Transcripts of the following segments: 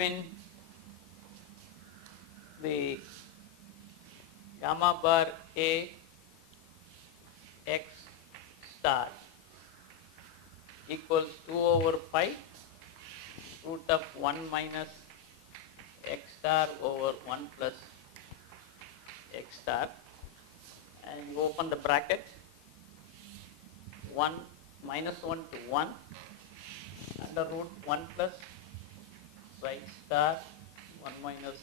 between the gamma bar A x star equals 2 over pi root of 1 minus x star over 1 plus x star, and you open the bracket, 1 minus 1 to 1 under root 1 plus psi star 1 minus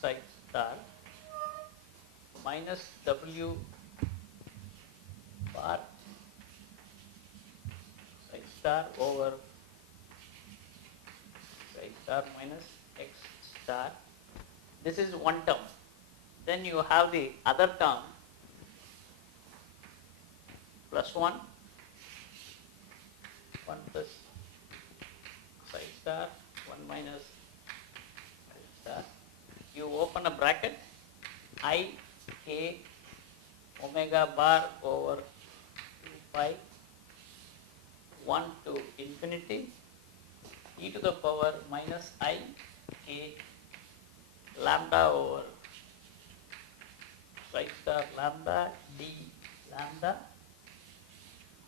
psi star minus w bar psi star over psi star minus x star. This is one term. Then you have the other term plus 1 plus psi star 1 minus psi star. You open a bracket, I k omega bar over 2 pi 1 to infinity e to the power minus I k lambda over psi star lambda d lambda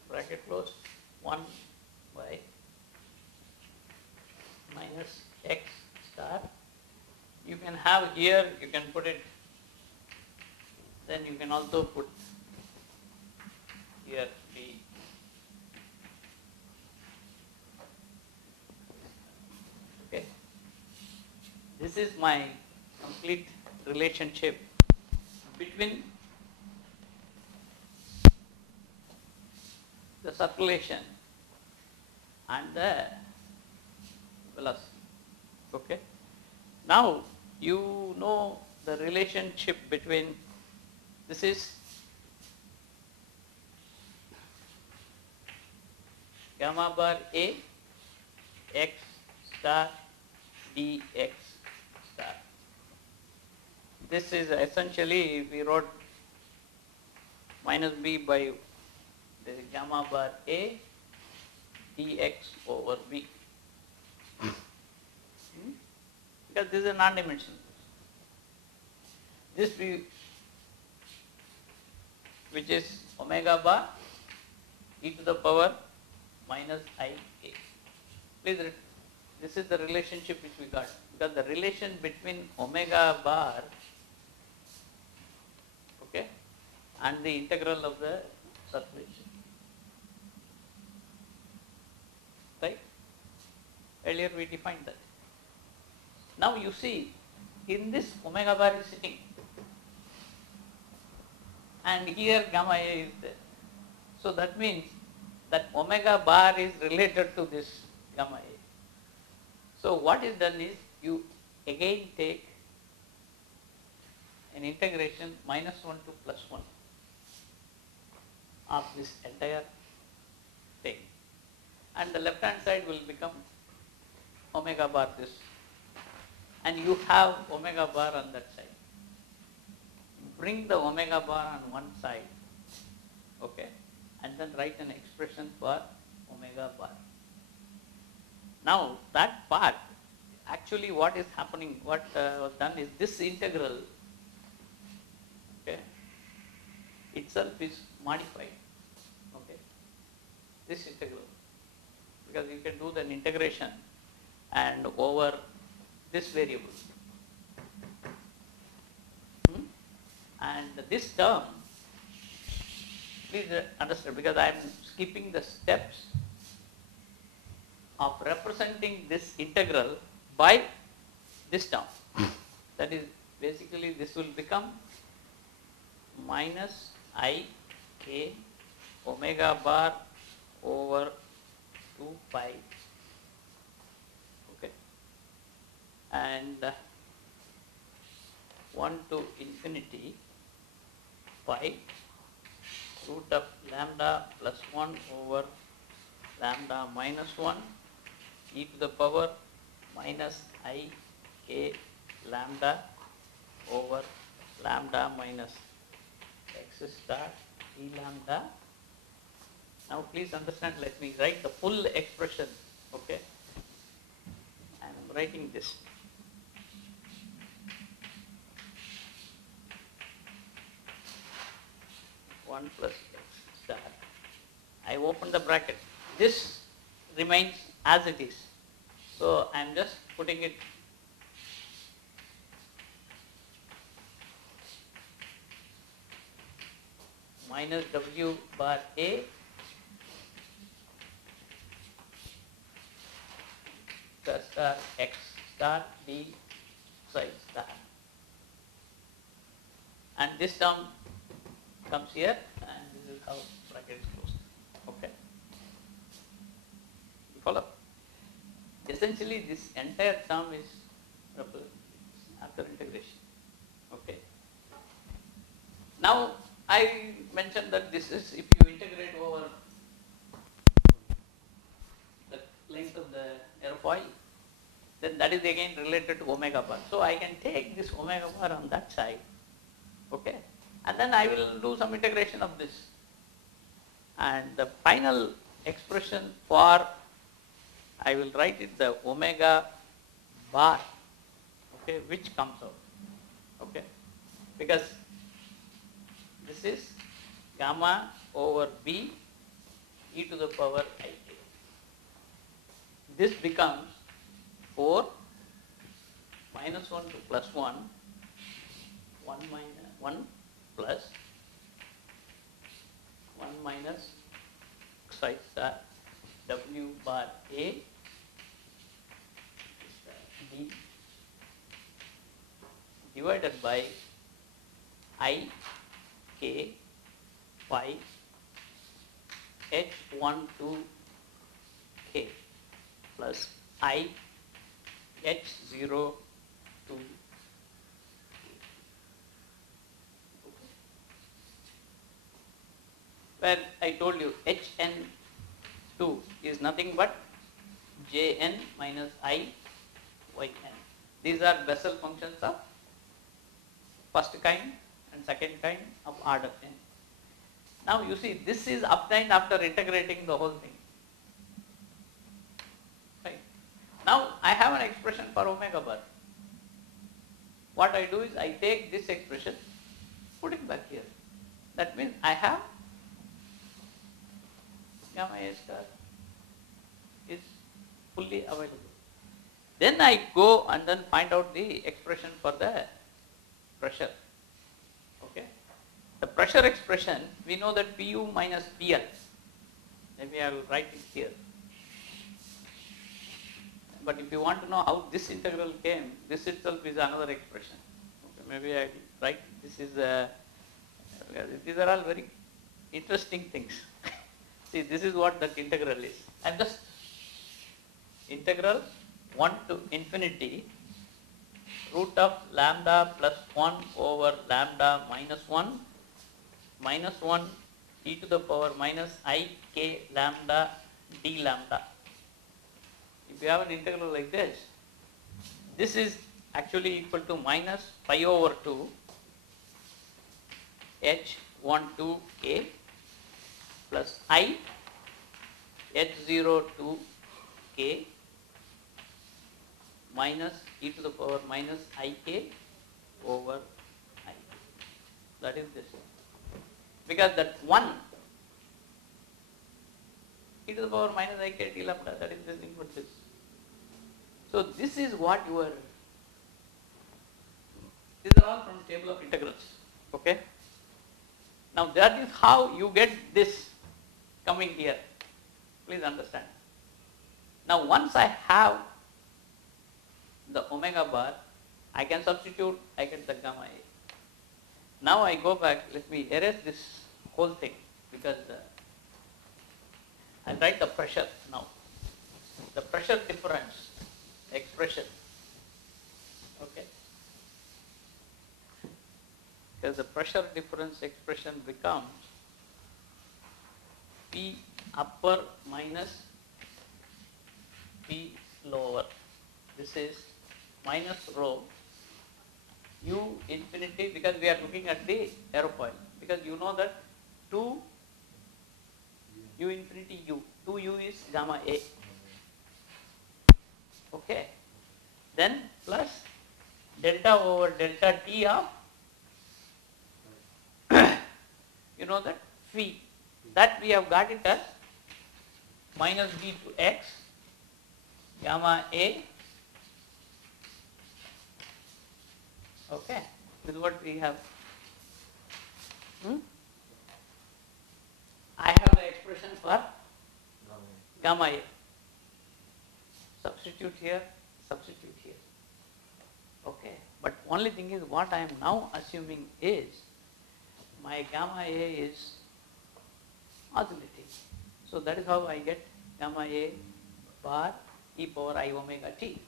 bracket close 1 by minus x star. You can have here, you can put it, then you can also put here the okay. This is my complete relationship between the circulation and the velocity. Okay. Now you know the relationship between, this is gamma bar A x star dx star. This is essentially, we wrote minus b by the gamma bar A dx over b. Because this is a non-dimensional. This we, which is omega bar e to the power minus I k. Please read. This is the relationship which we got, because the relation between omega bar, okay, and the integral of the circulation. Right? Earlier we defined that. Now you see, in this omega bar is sitting, and here gamma A is there. So that means that omega bar is related to this gamma A. So what is done is, you again take an integration minus 1 to plus 1 of this entire thing, and the left hand side will become omega bar this, and you have omega bar on that side. Bring the omega bar on one side, okay, and then write an expression for omega bar. Now that part, actually what is happening, what was done is, this integral, okay, itself is modified, okay, this integral, because you can do the integration and over this variable. And this term, please understand, because I am skipping the steps of representing this integral by this term. That is, basically this will become minus I k omega bar over 2 pi, okay, and 1 to infinity pi root of lambda plus 1 over lambda minus 1 e to the power minus I k lambda over lambda minus x star d lambda. Now please understand, let me write the full expression, okay. I am writing this. 1 plus x star. I open the bracket. This remains as it is. So I am just putting it minus w bar a star x star d psi star. And this term comes here, and this is how bracket is closed. Okay. You follow? Essentially, this entire term is after integration. Okay. Now, I mentioned that this is, if you integrate over the length of the airfoil, then that is again related to omega bar. So I can take this omega bar on that side, okay, and then I will do some integration of this. And the final expression for, I will write it the omega bar, okay, which comes out, okay, because this is gamma over b e to the power ik. This becomes 4 minus 1 to plus 1, 1 minus 1 plus 1 minus psi star w bar a d divided by I k phi h12 k plus I h02 k. Where I told you hn2 is nothing but jn minus I yn. These are Bessel functions of first kind and second kind of order n. Now you see, this is obtained after integrating the whole thing. Right. Now I have an expression for omega bar. What I do is I take this expression, put it back here. That means I have gamma a star is fully available. Then I go and then find out the expression for the pressure. Okay. The pressure expression, we know that Pu minus Pl. Maybe I will write it here. But if you want to know how this integral came, this itself is another expression. Okay, maybe I will write, this is these are all very interesting things. See, this is what that integral is. And just integral 1 to infinity root of lambda plus 1 over lambda minus 1 e to the power minus I k lambda d lambda. If you have an integral like this, this is actually equal to minus pi over 2 h12 k plus I h02 k minus e to the power minus ik over I. That is this. Because that 1 e to the power minus ik d lambda, that is this input this. So this is what you are, these are all from table of integrals. Okay. Now that is how you get this coming here. Please understand. Now once I have the omega bar, I can substitute, I get the gamma a. Now I go back, let me erase this whole thing, because I write the pressure now. The pressure difference expression. Okay. Because the pressure difference expression becomes P upper minus P lower. This is minus rho u infinity, because we are looking at the airfoil, because you know that 2 u infinity u, 2u is gamma a. Okay. Then plus delta over delta t of you know that phi, that we have got it as minus b to x gamma a, okay, this is what we have. I have the expression for gamma a. Substitute here, substitute here. Okay, but only thing is what I am now assuming is my gamma a is oscillating. So that is how I get gamma a bar e power I omega t.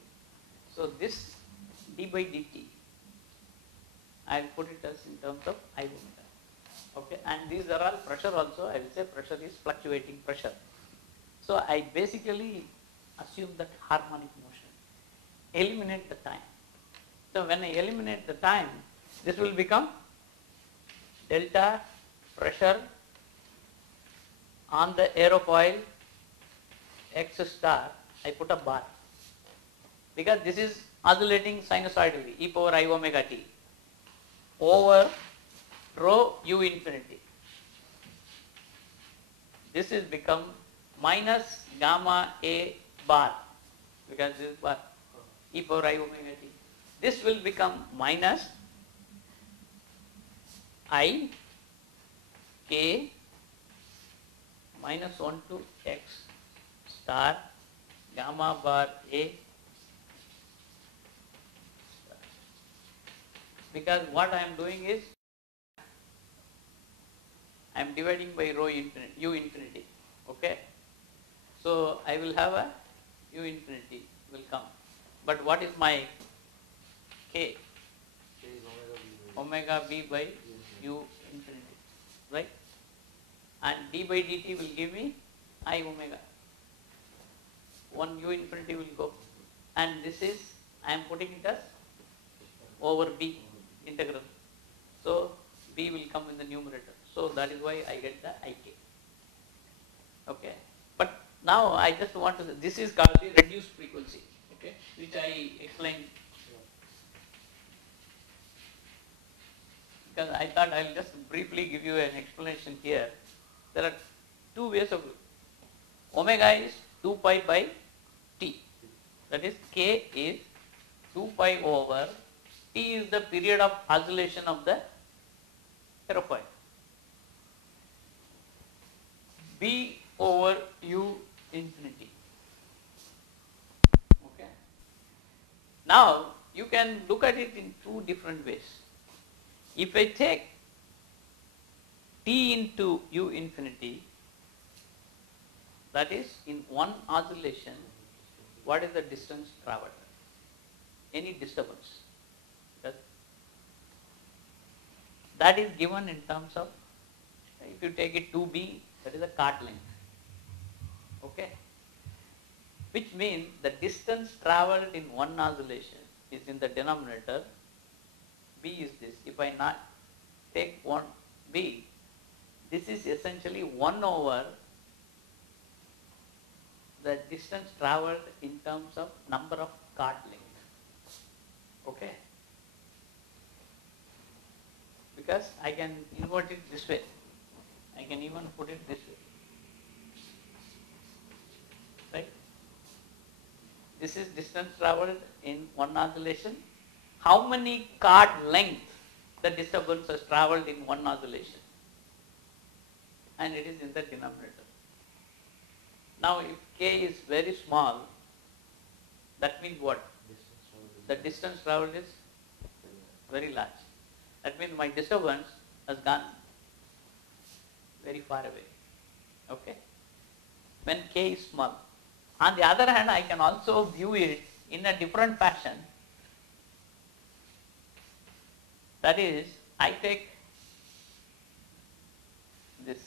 So this d by dt, I will put it as in terms of I omega. Okay, and these are all pressure also. I will say pressure is fluctuating pressure. So I basically assume that harmonic motion. Eliminate the time. So when I eliminate the time, this will become delta pressure on the aerofoil x star. I put a bar because this is oscillating sinusoidally e power I omega t over rho u infinity. This is become minus gamma a bar because this is bar e power I omega t. This will become minus I k minus 1 to x star gamma bar a, because what I am doing is I am dividing by rho infinity, u infinity. Okay, so I will have a u infinity will come, but what is my k? Omega b by u infinity, right? And d by dt will give me I omega. One u infinity will go, and this is I am putting it as over b integral. So b will come in the numerator. So that is why I get the ik. Okay, but now I just want to. This is called the reduced frequency. Okay, which I explained. Because I thought I will just briefly give you an explanation here. There are two ways of omega is 2 pi by t. That is k is 2 pi over t is the period of oscillation of the aerofoil. B over u infinity. Okay. Now you can look at it in two different ways. If I take t into u infinity, that is in one oscillation, what is the distance traveled? Any disturbance. That is given in terms of, if you take it 2b, that is a cart length. Okay. Which means the distance traveled in one oscillation is in the denominator. B is this. If I not take one b, this is essentially 1 over the distance traveled in terms of number of cart length. Okay. Because I can invert it this way. I can even put it this way. Right? This is distance traveled in one oscillation. How many cart length the disturbance has traveled in one oscillation? And it is in the denominator. Now if k is very small, that means what? The distance traveled is very large. That means my disturbance has gone very far away. Okay? When k is small. On the other hand, I can also view it in a different fashion. That is, I take this.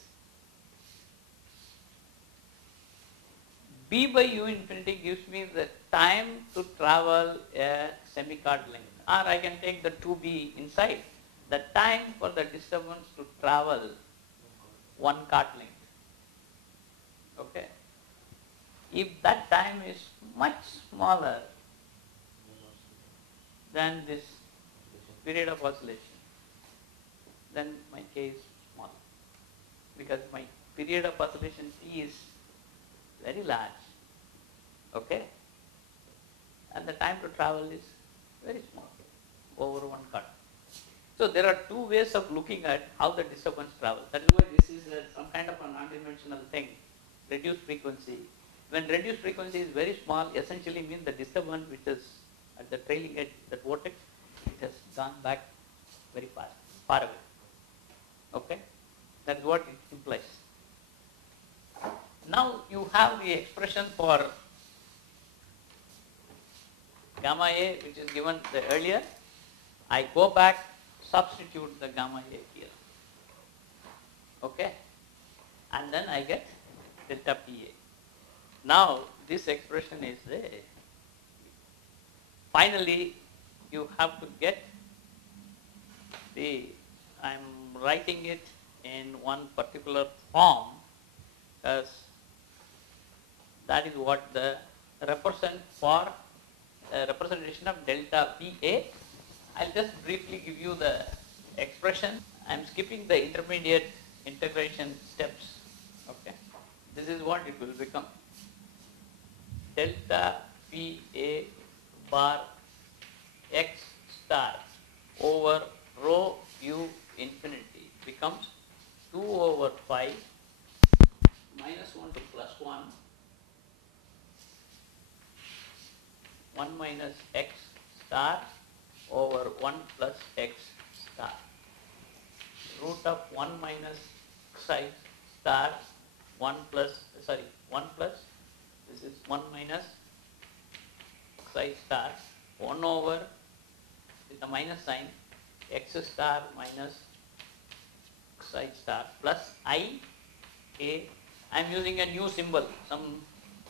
B by u infinity gives me the time to travel a semi-cart length. Or I can take the 2b inside. The time for the disturbance to travel one cart length. Okay. If that time is much smaller than this period of oscillation, then my k is small. because my period of oscillation T is very large, okay, and the time to travel is very small, over one cut. So there are two ways of looking at how the disturbance travels. That is why this is some kind of a non-dimensional thing, reduced frequency. When reduced frequency is very small, essentially means the disturbance which is at the trailing edge, that vortex, it has gone back very fast, far away. Okay, that's what it implies. Now you have the expression for gamma A, which is given earlier. I go back, substitute the gamma A here. Okay, and then I get delta PA. Now this expression is there. Finally, you have to get I'm writing it in one particular form, because that is what the representation of delta PA. I'll just briefly give you the expression. I'm skipping the intermediate integration steps. Okay, this is what it will become. Delta PA bar x star over rho u infinity becomes 2 over 5 minus 1 to plus 1, 1 minus x star over 1 plus x star, root of 1 minus psi star 1 plus, this is 1 minus psi star 1 over, with a minus sign, x star minus psi star plus I a. I am using a new symbol, some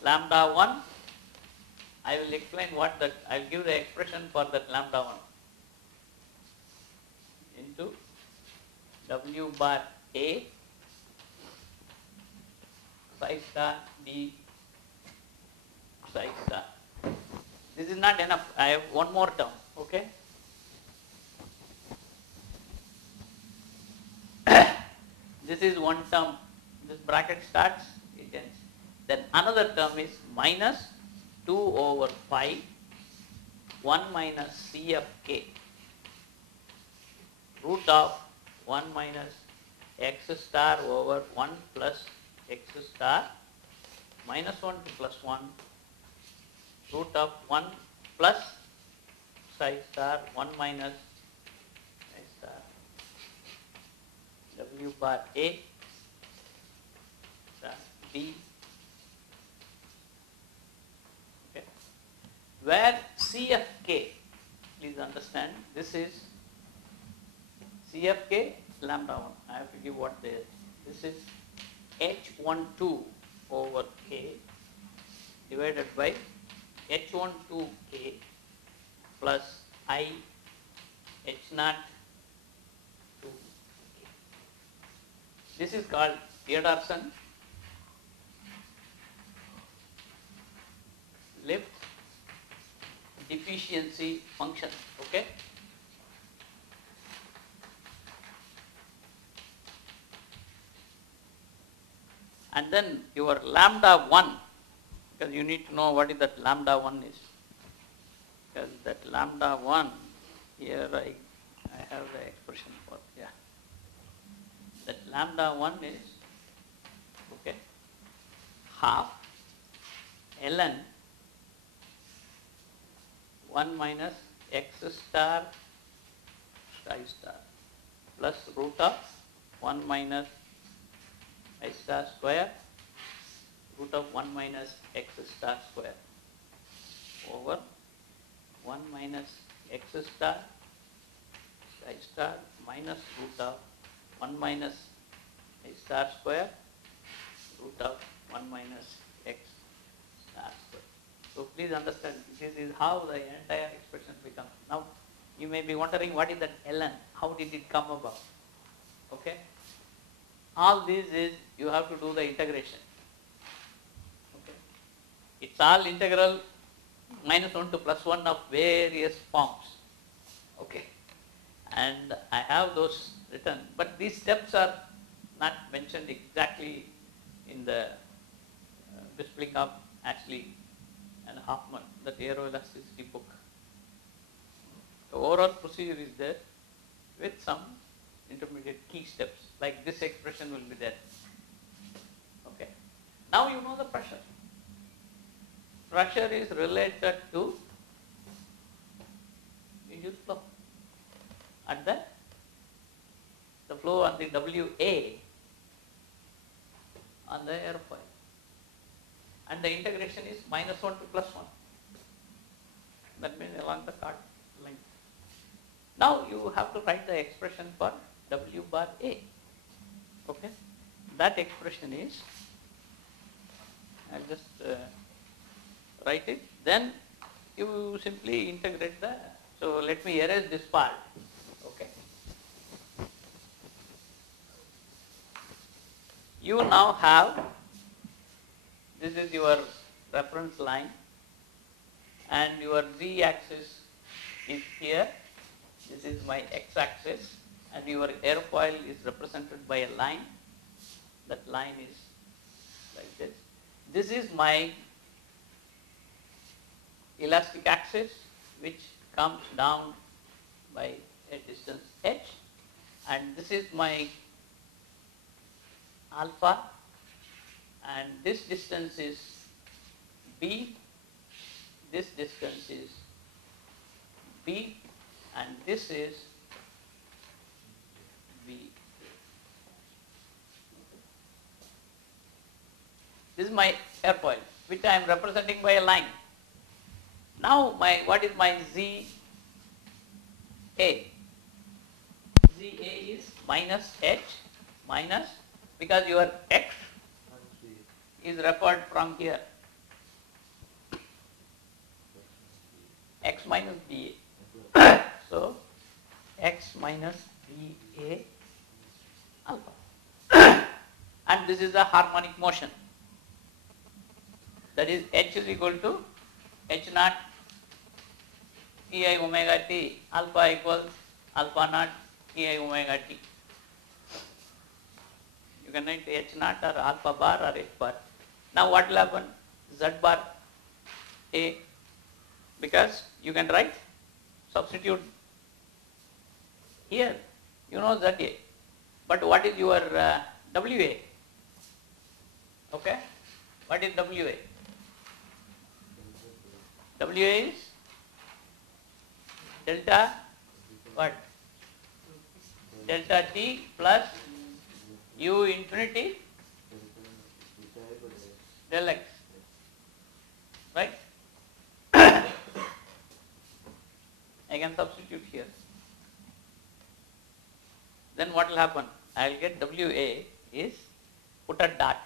lambda 1. I will explain what that, I will give the expression for that lambda 1 into W bar A psi star D psi star. This is not enough, I have one more term, okay. This is one term, this bracket starts, it ends. Then another term is minus 2 over 5, 1 minus C of k, root of 1 minus x star over 1 plus x star, minus 1 to plus 1, root of 1 plus psi star 1 minus psi star W bar A star D. Okay. Where CFK, please understand, this is CFK lambda 1. I have to give what there. This is H12 over K divided by H12K plus I H0 to K. This is called Theodorsen lift deficiency function. Okay. And then your lambda 1, because you need to know what is that lambda 1 is. Because that lambda 1, here I have the expression for, yeah. That lambda 1 is, okay, half ln 1 minus x star psi star plus root of 1 minus I star square root of 1 minus x star square over 1 minus x star psi star minus root of 1 minus I star square root of 1 minus x star square. So please understand, this is how the entire expression becomes. Now you may be wondering, what is that ln? How did it come about? Okay. All this is, you have to do the integration. Okay. It's all integral minus 1 to plus 1 of various forms. Okay. And I have those written, but these steps are not mentioned exactly in the displaying of Ashley and Hoffman, that aeroelasticity book. The overall procedure is there with some intermediate key steps, like this expression will be there. Okay. Now you know the pressure. Pressure is related to induced flow, and the flow on the WA on the airfoil, and the integration is -1 to +1. That means along the chord length. Now you have to write the expression for W bar A. Okay, that expression is, I'll just write it. Then you simply integrate the. So let me erase this part. Okay. You now have, this is your reference line, and your z-axis is here. This is my x-axis, and your airfoil is represented by a line. That line is like this. This is my elastic axis, which comes down by a distance h, and this is my alpha, and this distance is b, this distance is b, and this is b. This is my airfoil, which I am representing by a line. Now what is my Z A? Z A is minus h, minus, because your x is referred from here, x minus B A. So x minus B A alpha. And this is the harmonic motion. That is h is equal to h naught Ti omega t, alpha equals alpha naught Ti omega t. You can write h naught or alpha bar or h bar. Now what will happen? Z bar A, because you can write, substitute here, you know Z A, but what is your WA? Okay, what is WA? WA is delta what? Delta t plus u infinity del x, right? I can substitute here. Then what will happen? I will get WA is put a dot.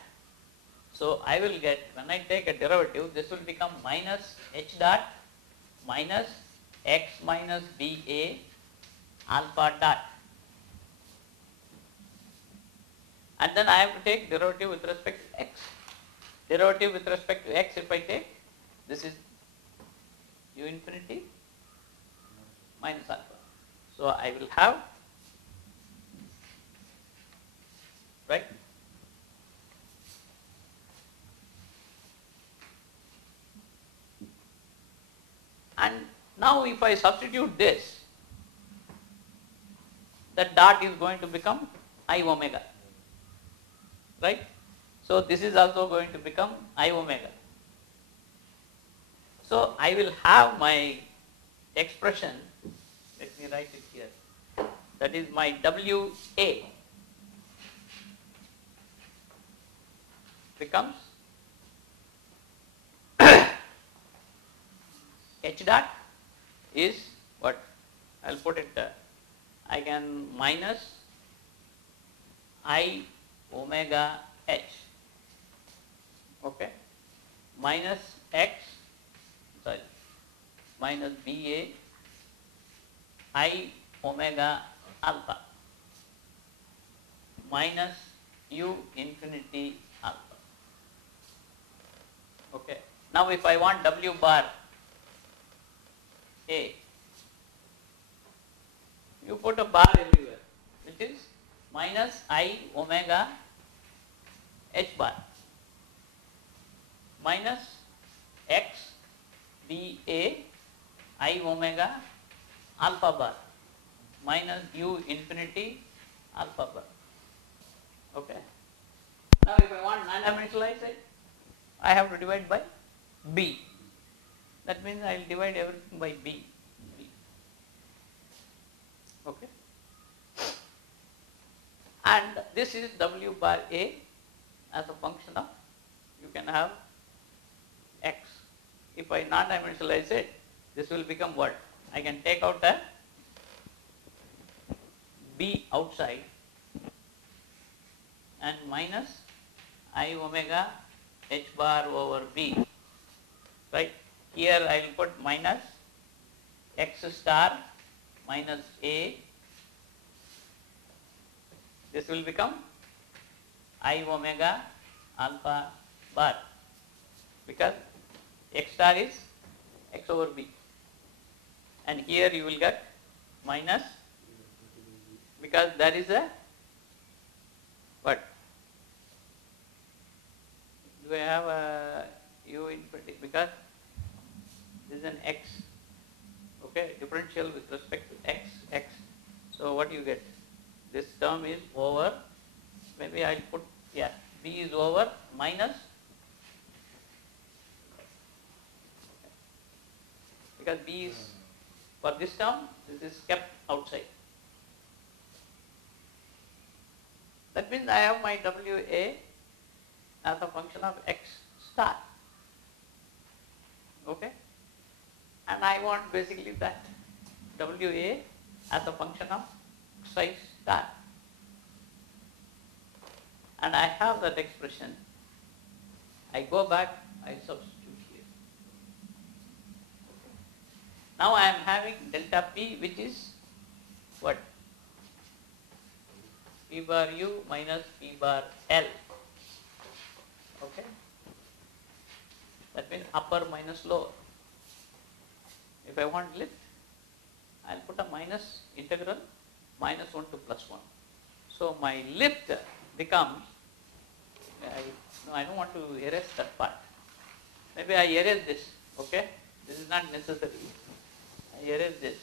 So I will get, when I take a derivative, this will become minus h dot minus x minus BA alpha dot. And then I have to take derivative with respect to x. Derivative with respect to x, if I take, this is u infinity minus alpha. So I will have, right? And now if I substitute this, the dot is going to become I omega, right? So this is also going to become I omega. So I will have my expression, let me write it here, that is my WA becomes h dot is what? I will put it, I can minus I omega h, okay, minus x, sorry, minus BA I omega alpha minus u infinity alpha. Okay. Now if I want W bar A, you put a bar everywhere, which is minus minus I omega h bar minus x dA I omega alpha bar minus u infinity alpha bar. Okay. Now if I want non-dimensionalize it, I have to divide by b. That means I will divide everything by b. Okay. And this is w bar a as a function of, you can have x. If I non-dimensionalize it, this will become what? I can take out a b outside and minus I omega h bar over b, right? Here I will put minus x star minus a, this will become I omega alpha bar, because x star is x over b, and here you will get minus, because there is a what? Do I have a u infinity? Because this is an x, okay, differential with respect to x. So what you get? This term is over, maybe I will put, yeah, b is over minus, because b is, for this term, this is kept outside. That means I have my WA as a function of x star. Okay? And I want basically that WA as a function of psi star. And I have that expression. I go back, I substitute here. Okay. Now I am having delta P, which is what? P bar U minus P bar L. Okay. That means upper minus lower. If I want lift, I will put a minus integral minus 1 to plus 1. So my lift becomes, I don't want to erase that part. Maybe I erase this, okay? This is not necessary. I erase this.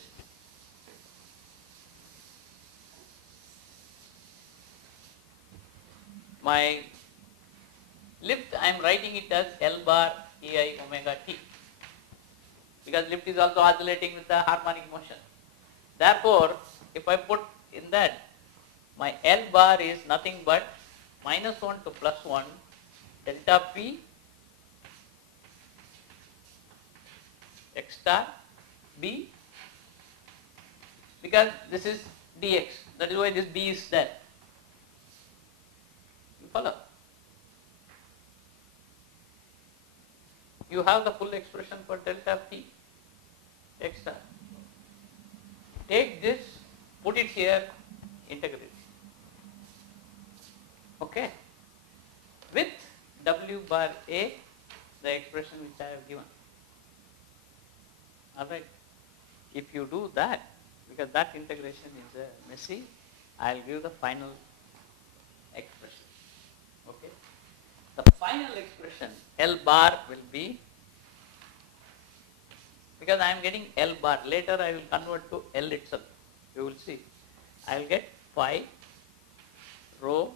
My lift, I am writing it as L bar EI omega t, because lift is also oscillating with the harmonic motion. Therefore, if I put in that, my L bar is nothing but minus 1 to plus 1 delta P x star B, because this is dx, that is why this B is there. You follow? You have the full expression for delta P x star. Take this, put it here, integrate it. Okay? With W bar A, the expression which I have given. Alright. If you do that, because that integration is messy, I will give the final expression. Okay? The final expression, L bar, will be, because I am getting L bar, later I will convert to L itself. You will see. I will get phi rho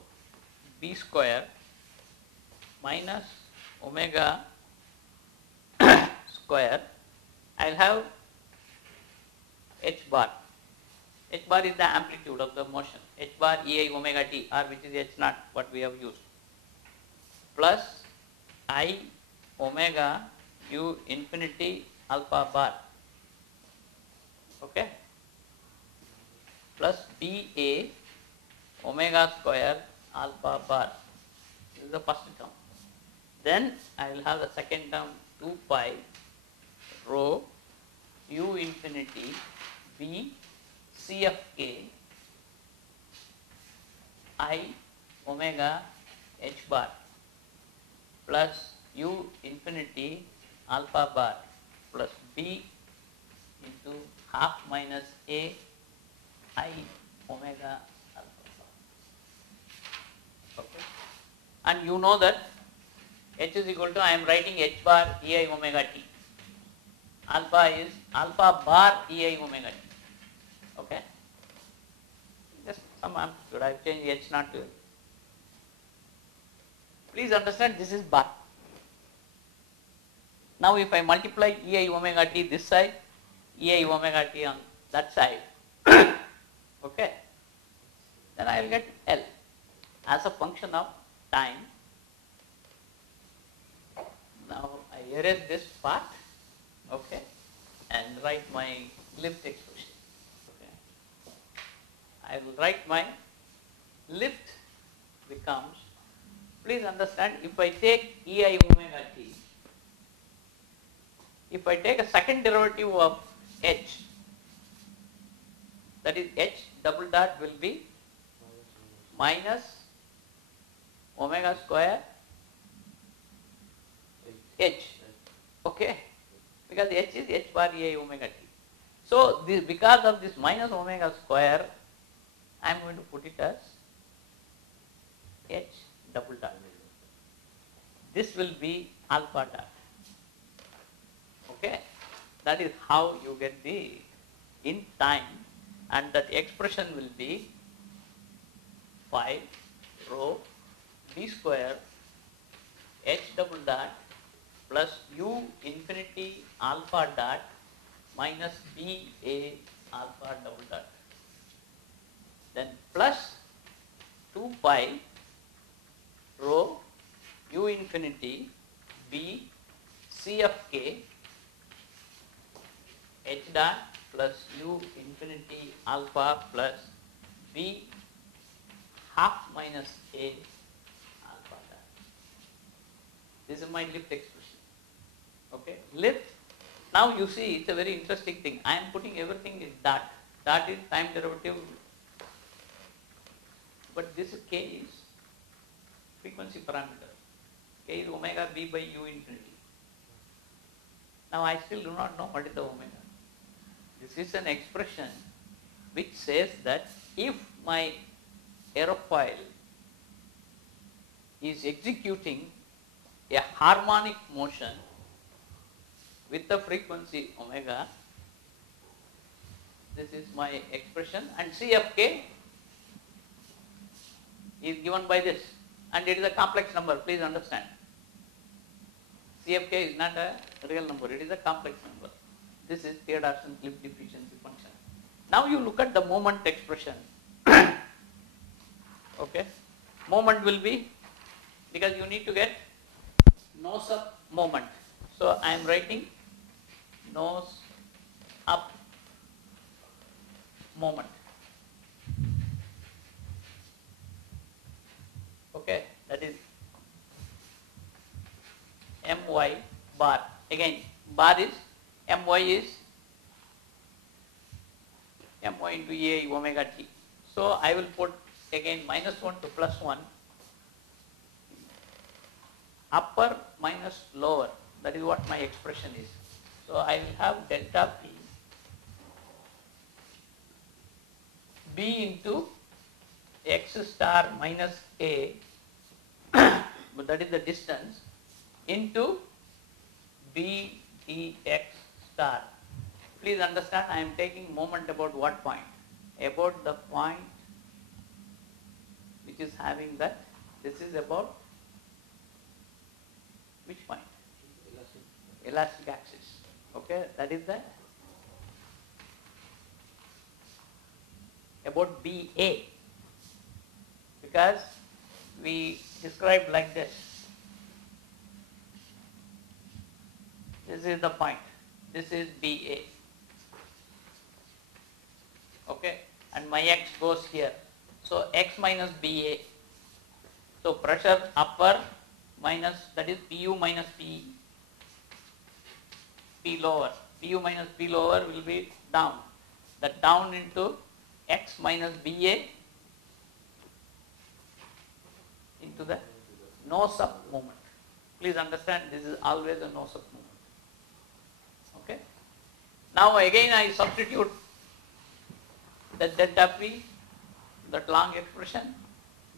b square minus omega square. I will have h bar. H bar is the amplitude of the motion. H bar EI omega t, or which is h naught, what we have used, plus I omega u infinity alpha bar, okay, plus dA omega square alpha bar. This is the first term. Then I will have the second term 2 pi rho u infinity b CFK I omega h bar plus u infinity alpha bar plus b into half minus a I omega alpha bar. and you know that H is equal to, I am writing H bar Ei omega t. Alpha is alpha bar Ei omega t. Okay? Just some amplitude, I have changed H not to. Please understand this is bar. Now if I multiply Ei omega t this side, Ei omega t on that side, okay, then I will get L as a function of time. Now I erase this part, okay, and write my lift expression. Okay. I will write my lift becomes, please understand, if I take Ei omega t, if I take a second derivative of H, that is H double dot will be minus omega square H, okay, because H is H bar Ei omega t. So this, because of this minus omega square, I am going to put it as H double dot. This will be alpha dot. Okay, that is how you get the in time, and that expression will be 5 rho d square H double dot plus u infinity alpha dot minus b a alpha double dot, then plus 2 pi rho u infinity b c of k H dot plus u infinity alpha plus b half minus a alpha dot. This is my lift expression. Okay, lift. Now you see, it's a very interesting thing. I am putting everything in dot. Dot is time derivative, but this k is frequency parameter. K is omega b by u infinity. Now I still do not know what is the omega. This is an expression which says that if my aerofoil is executing a harmonic motion with the frequency omega, this is my expression, and C of k is given by this, and it is a complex number, please understand. C of k is not a real number, it is a complex number. This is Theodorsen lift deficiency function. Now you look at the moment expression. Okay, moment will be, because you need to get nose up moment. So I am writing nose up moment. Okay, that is my bar. Again, bar is my is my into a omega t. So I will put again -1 to +1, upper minus lower. That is what my expression is. So I will have delta p b into x star minus a, but that is the distance, into b dx star. Please understand, I am taking moment about what point? About the point which is having that. This is about which point? Elastic axis. Okay, that is that. About BA, because we described like this. This is the point. This is BA. Okay, and my x goes here. So x minus BA. So pressure upper minus, that is PU minus P, P lower. PU minus P lower will be down. That down into x minus BA into the nose up moment. Please understand, this is always a nose up moment. Okay. Now again I substitute that delta p, that long expression,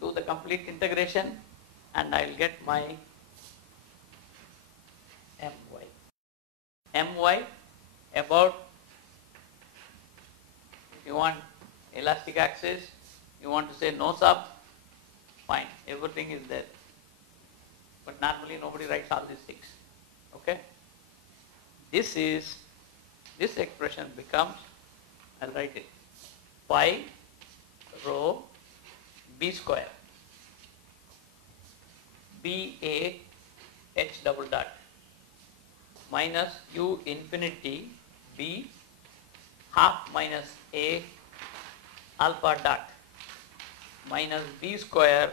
do the complete integration, and I will get my my. My about, if you want elastic axis, you want to say no sub, fine, everything is there. But normally nobody writes all these things. Okay? This expression becomes, I'll write it, pi rho b square b a h double dot minus u infinity b half minus a alpha dot minus b square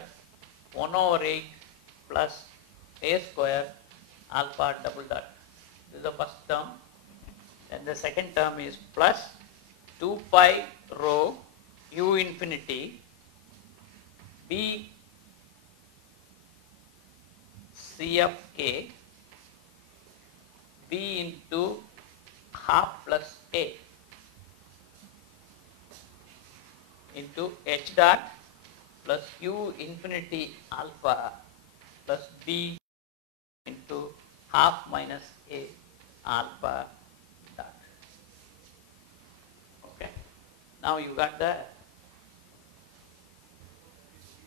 1 over 8 plus a square alpha double dot. This is the first term. And the second term is plus 2 pi rho u infinity b cf k b into half plus a into h dot plus u infinity alpha plus b into half minus a alpha dot. Okay. Now you got the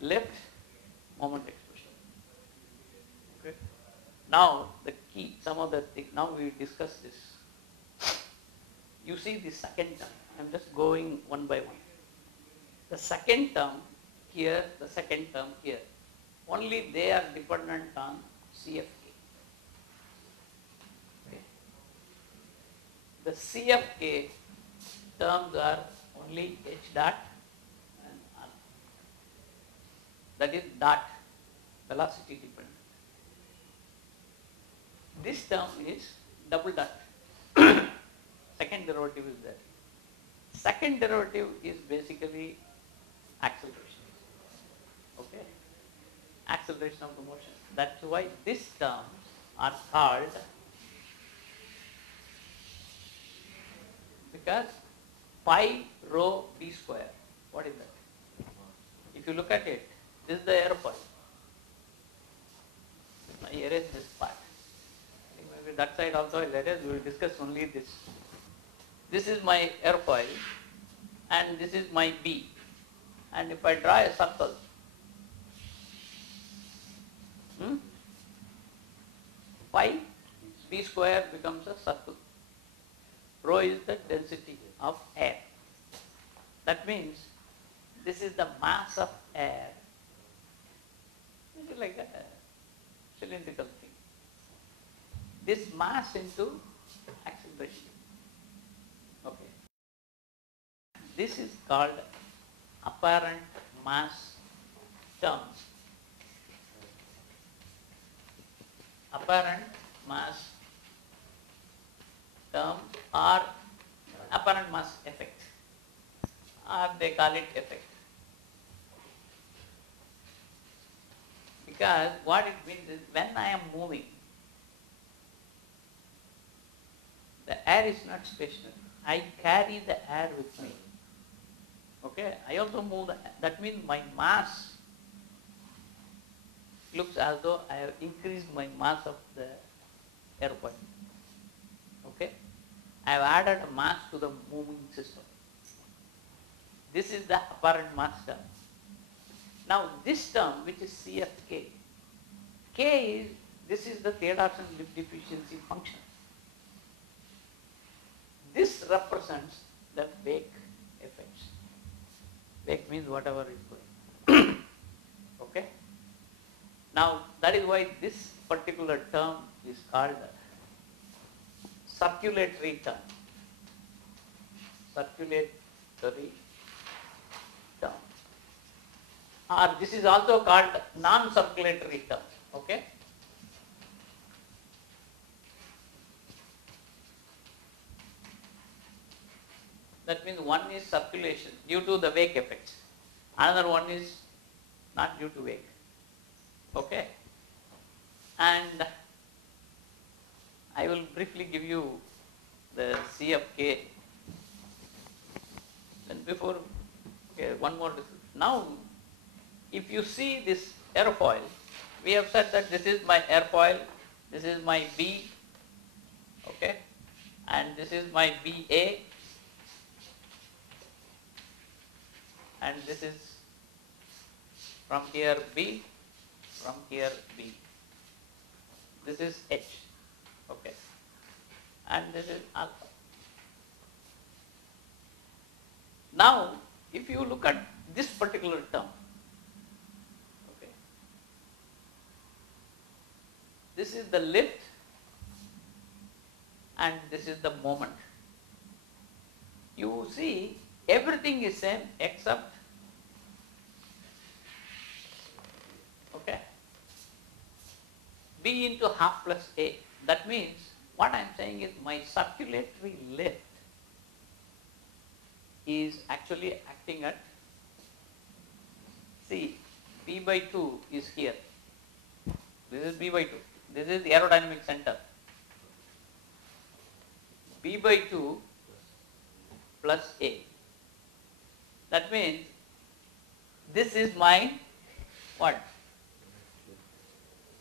lift moment expression. Okay. Now the key, some of the things, now we discuss this. You see the second term. I'm just going one by one. The second term here, the second term here, only they are dependent on CFK. Okay. The CFK terms are only H dot and alpha. That is dot, velocity dependent. This term is double dot. Second derivative is there. Second derivative is basically acceleration. Okay? Acceleration of the motion. That's why these terms are called, because pi rho b square. What is that? If you look at it, this is the airfoil. I erase this part. Maybe that side also I'll erase. We will discuss only this. This is my airfoil and this is my B. And if I draw a circle, pi b square becomes a circle. Rho is the density of air. That means this is the mass of air. This is like a cylindrical thing. This mass into acceleration. Okay. This is called apparent mass terms. Apparent mass term or apparent mass effect, or they call it effect. Because what it means is, when I am moving, the air is not stationary. I carry the air with me. Okay, I also move the air. That means my mass looks as though I have increased my mass of the airplane. Okay, I have added a mass to the moving system. This is the apparent mass term. Now this term, which is CFK, this is the Theodorsen deficiency function. This represents the wake effects. Wake means whatever is going. Okay. Now that is why this particular term is called circulatory term. Circulatory term. Or this is also called non-circulatory term. Okay. That means one is circulation due to the wake effects. Another one is not due to wake. Okay. And I will briefly give you the CFK. Then before, okay, one more. Now, if you see this airfoil, we have said that this is my airfoil, this is my B, okay, and this is my BA, and this is from here B, from here B. This is H, okay, and this is alpha. Now, if you look at this particular term, okay, this is the lift and this is the moment. You see everything is same except, okay, B into half plus A. That means what I am saying is my circulatory lift is actually acting at, see, B by 2 is here. This is B by 2. This is the aerodynamic center. B by 2 plus A. That means this is my what?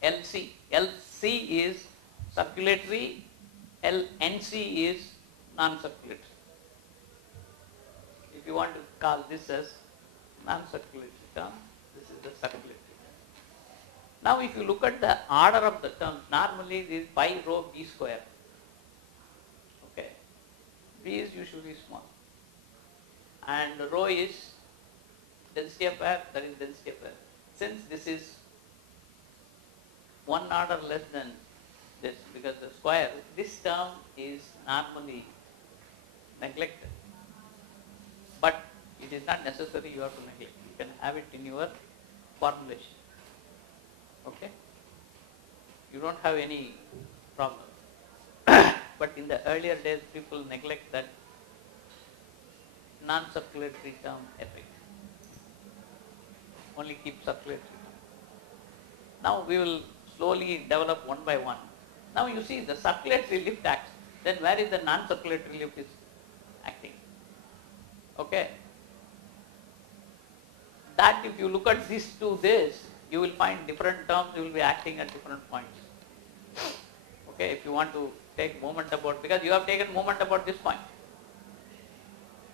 LC. LC is circulatory, LNC is non-circulatory. If you want to call this as non-circulatory term, this is the circulatory term. Now if you look at the order of the terms, normally it is pi rho B square. Okay. B is usually small. And rho is density of air, that is density of air. Since this is one order less than this, because the square, this term is normally neglected. But it is not necessary you have to neglect. You can have it in your formulation. Okay? You don't have any problem. But in the earlier days, people neglect that non-circulatory term effect. Only keep circulatory term. Now we will slowly develop one by one. Now you see the circulatory lift acts. Then where is the non-circulatory lift is acting? Okay. That if you look at this to this, you will find different terms will be acting at different points. Okay, if you want to take moment about, because you have taken moment about this point.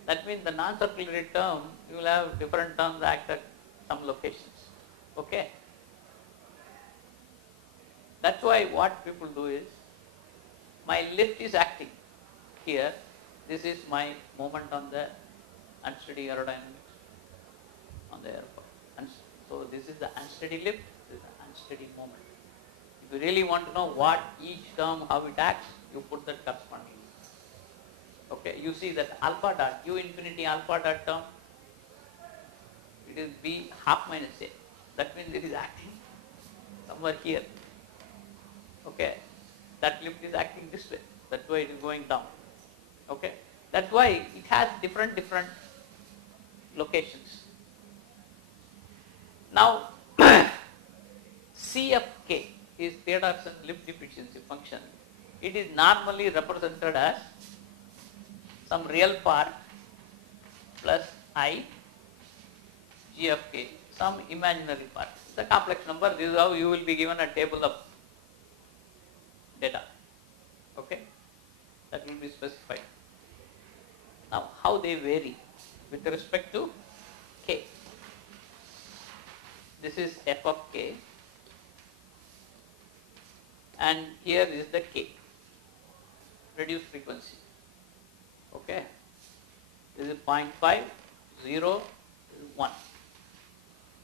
That means the non-circulatory term, you will have different terms act at some locations. Okay. That's why what people do is, my lift is acting here. This is my moment on the unsteady aerodynamics on the airfoil. So this is the unsteady lift, this is the unsteady moment. If you really want to know what each term, how it acts, you put that corresponding. Okay, you see that alpha dot, U infinity alpha dot term, it is B half minus A. That means it is acting somewhere here. Okay, that lift is acting this way. That's why it is going down. Okay, that's why it has different locations. Now, CFK is Theodorsen lift deficiency function. It is normally represented as some real part plus I GFK, some imaginary part. It's a complex number. This is how you will be given a table of data. Okay, that will be specified. Now, how they vary with respect to K. This is f of K, and here is the K, reduced frequency. Okay, this is 0.5, 0, 1,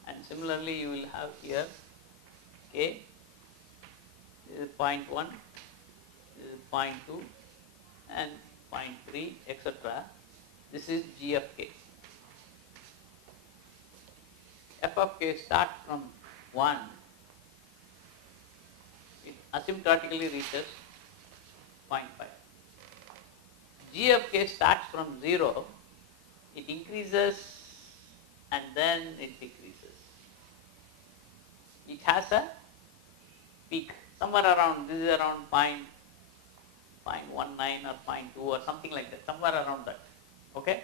and similarly you will have here K, this is 0.1, this is 0.2, and 0.3, etc. This is G of K. F of K starts from 1, it asymptotically reaches 0.5. G of K starts from 0, it increases and then it decreases. It has a peak somewhere around, this is around 0.19 or 0.2 or something like that, somewhere around that. Okay,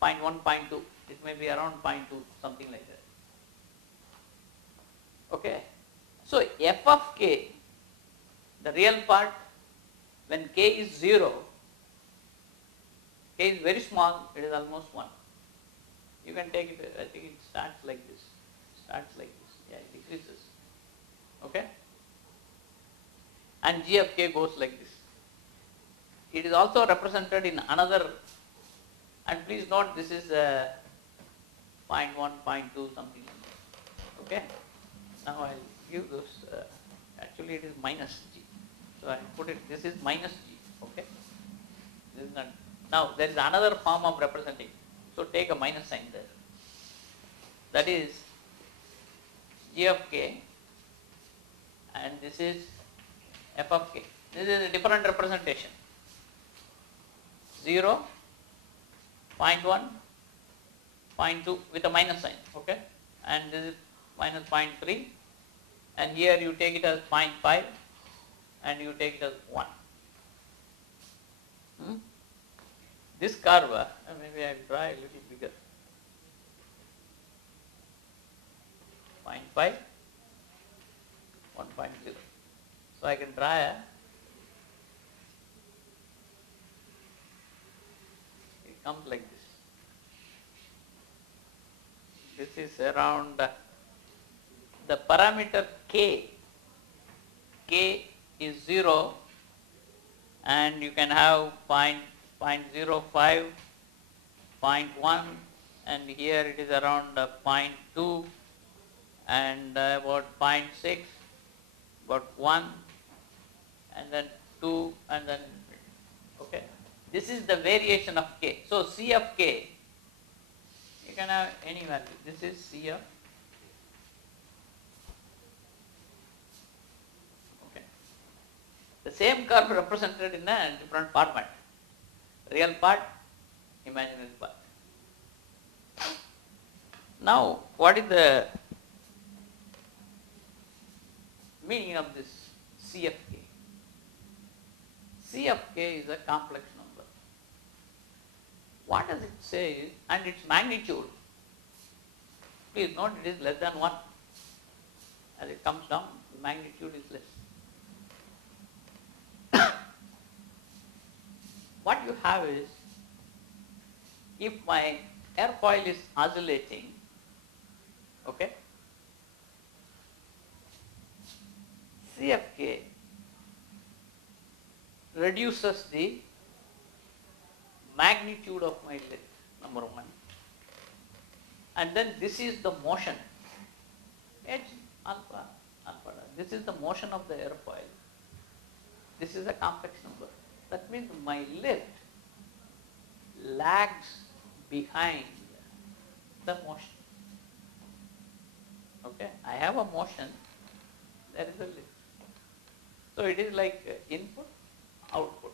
0.1, 0.2, it may be around 0.2, something like that. Okay, So f of k, the real part, when k is 0, k is very small, it is almost 1. You can take it, I think it starts like this, yeah, it decreases, okay? And g of k goes like this. It is also represented in another, and please note this is 0.1, 0.2, something like that, okay? Now I will give those, actually it is minus g. So I put it, this is minus g, okay? This is not. Now there is another form of representing. So take a minus sign there. That is g of k, and this is f of k. This is a different representation. 0, 0.1, 0.2 with a minus sign, okay? And this is minus 0.3, and here you take it as 0.5 and you take it as 1. This curve, maybe I will draw a little bigger. 0.5, 1.0. So I can draw a, it comes like this. This is around the parameter k. K is 0, and you can have 0.05, 0.1, and here it is around 0.2 and about 0.6, about 1, and then 2, and then, okay. This is the variation of k. So C of k, you can have any value. This is C of, okay. The same curve represented in a different format. Real part, imaginary part. Now, what is the meaning of this C of k? C of k is a complex number. What does it say? And its magnitude, please note it is less than 1. As it comes down, the magnitude is less. What you have is, if my airfoil is oscillating, okay, C of k reduces the magnitude of my lift, number 1. And then this is the motion, h alpha, this is the motion of the airfoil. This is a complex number. That means my lift lags behind the motion. Okay, I have a motion, there is a lift. So it is like input, output.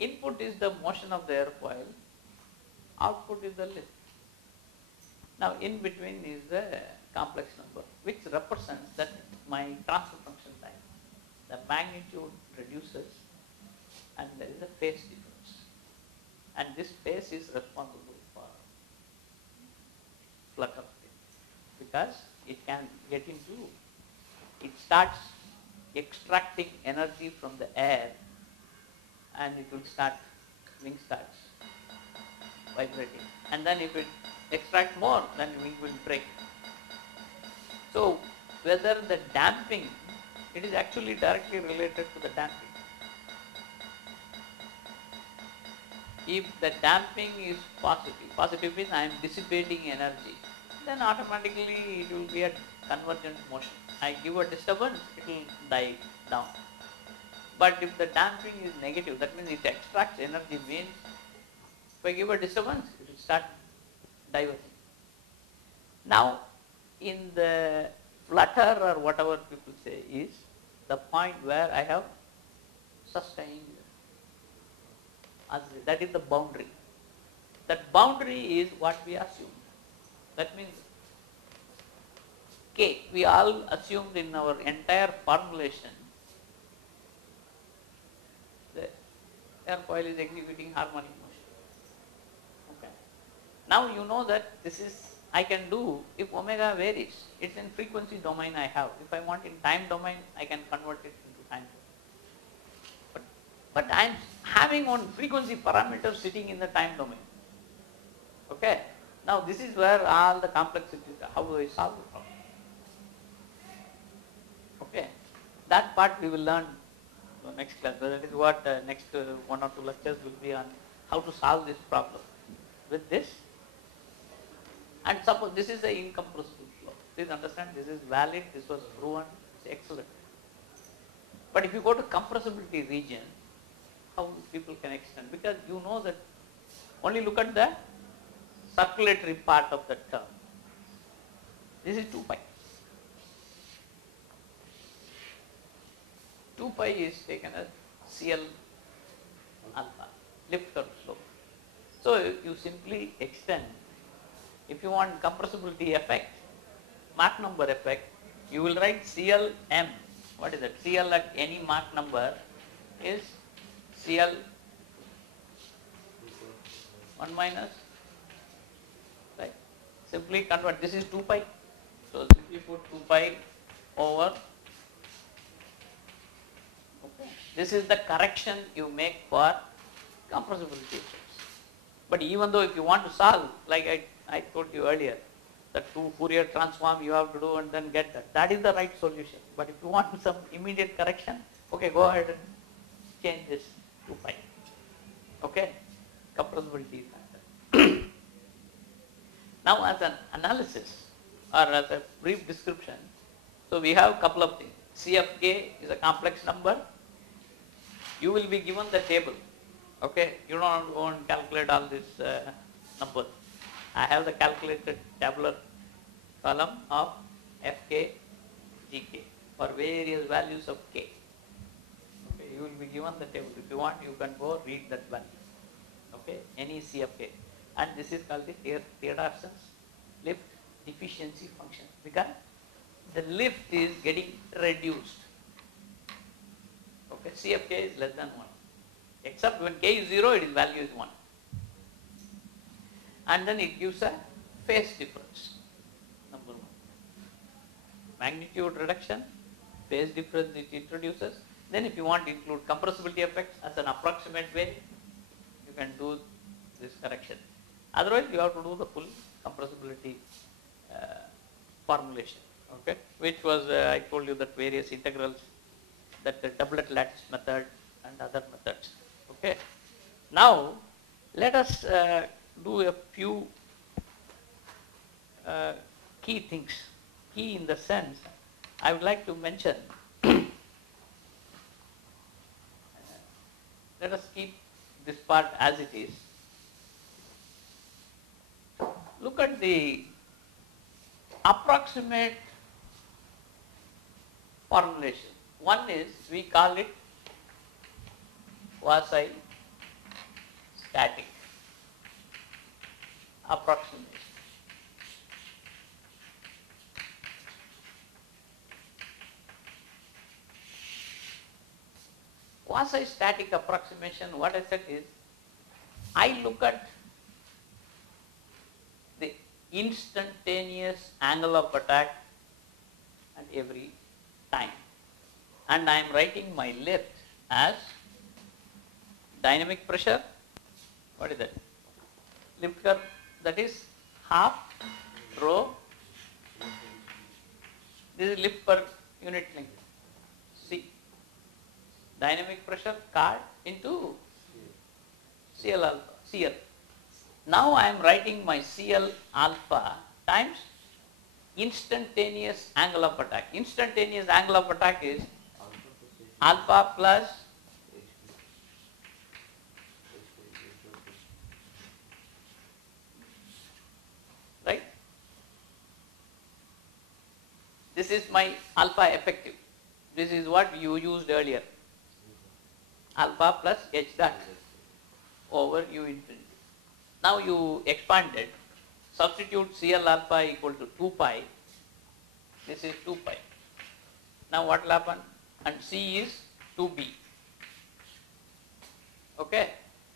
Input is the motion of the airfoil, output is the lift. Now in between is the complex number, which represents that my transfer function time. The magnitude reduces and there is a phase difference. And this phase is responsible for flutter because it can get into, it starts extracting energy from the air and it will start, wing starts vibrating. And then if it extracts more, then wing will break. So whether the damping, it is actually directly related to the damping. If the damping is positive means I am dissipating energy, then automatically it will be a convergent motion. I give a disturbance, it will die down. But if the damping is negative, that means it extracts energy, means if I give a disturbance, it will start diverging. Now, in the flutter or whatever people say is the point where I have sustained, that is the boundary. That boundary is what we assume. That means K, we all assumed in our entire formulation, the airfoil is executing harmonic motion. Okay. Now you know that this is I can do if omega varies. It's in frequency domain I have. If I want in time domain, I can convert it into time domain. But I am having one frequency parameter sitting in the time domain. Okay. Now this is where all the complexities, how do I solve the problem? Okay. That part we will learn in the next class. That is what next 1 or 2 lectures will be on how to solve this problem with this. And suppose this is the incompressible flow. Please understand, this is valid, this was proven, it's excellent. But if you go to compressibility region, how people can extend? Because you know that only look at the circulatory part of the term. This is 2 pi. 2 pi is taken as CL alpha, lift curve slope. So you simply extend. If you want compressibility effect, Mach number effect, you will write CLM. What is that? CL at any Mach number is CL 1 minus, right? Simply convert. This is 2 pi. So simply put 2 pi over. Okay. This is the correction you make for compressibility effects. But even though if you want to solve, like I told you earlier, the 2 Fourier transform you have to do and then get that. That is the right solution. But if you want some immediate correction, okay, go ahead and change this 2 pi. Okay, compressibility factor. Now as an analysis or as a brief description, so we have a couple of things. CFK is a complex number. You will be given the table. Okay, you don't go and calculate all these numbers. I have the calculated tabular column of Fk, Gk for various values of k. Okay, you will be given the table. If you want, you can go read that value. Okay, any CFK, and this is called the Theodorsen's lift deficiency function because the lift is getting reduced. Okay, CFK is less than 1. Except when k is 0, its value is 1. And then it gives a phase difference. Number 1. Magnitude reduction, phase difference it introduces. Then if you want to include compressibility effects as an approximate way, you can do this correction. Otherwise, you have to do the full compressibility formulation. Okay, which was I told you that various integrals, that the doublet lattice method and other methods. Okay. Now let us do a few key things. Key in the sense I would like to mention. Let us keep this part as it is. Look at the approximate formulation. One is, we call it quasi-static approximation. Quasi-static approximation, what I said is, I look at the instantaneous angle of attack at every time. And I am writing my lift as dynamic pressure. What is that? Lift curve, that is half rho. This is lift per unit length. C. Dynamic pressure card into CL alpha, CL. Now I am writing my CL alpha times instantaneous angle of attack. Instantaneous angle of attack is alpha plus right. This is my alpha effective. This is what you used earlier. Alpha plus h dot over u infinity. Now you expanded. Substitute CL alpha equal to 2 pi. This is 2 pi. Now what will happen? And C is 2b. Okay.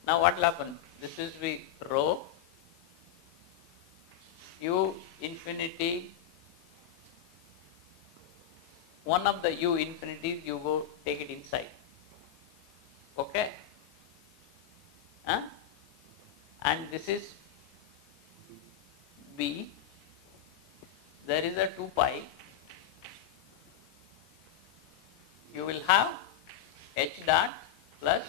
Now what will happen? This is the rho u infinity, one of the u infinities you go take it inside. Okay? Huh? And this is b, there is a 2 pi, you will have h dot plus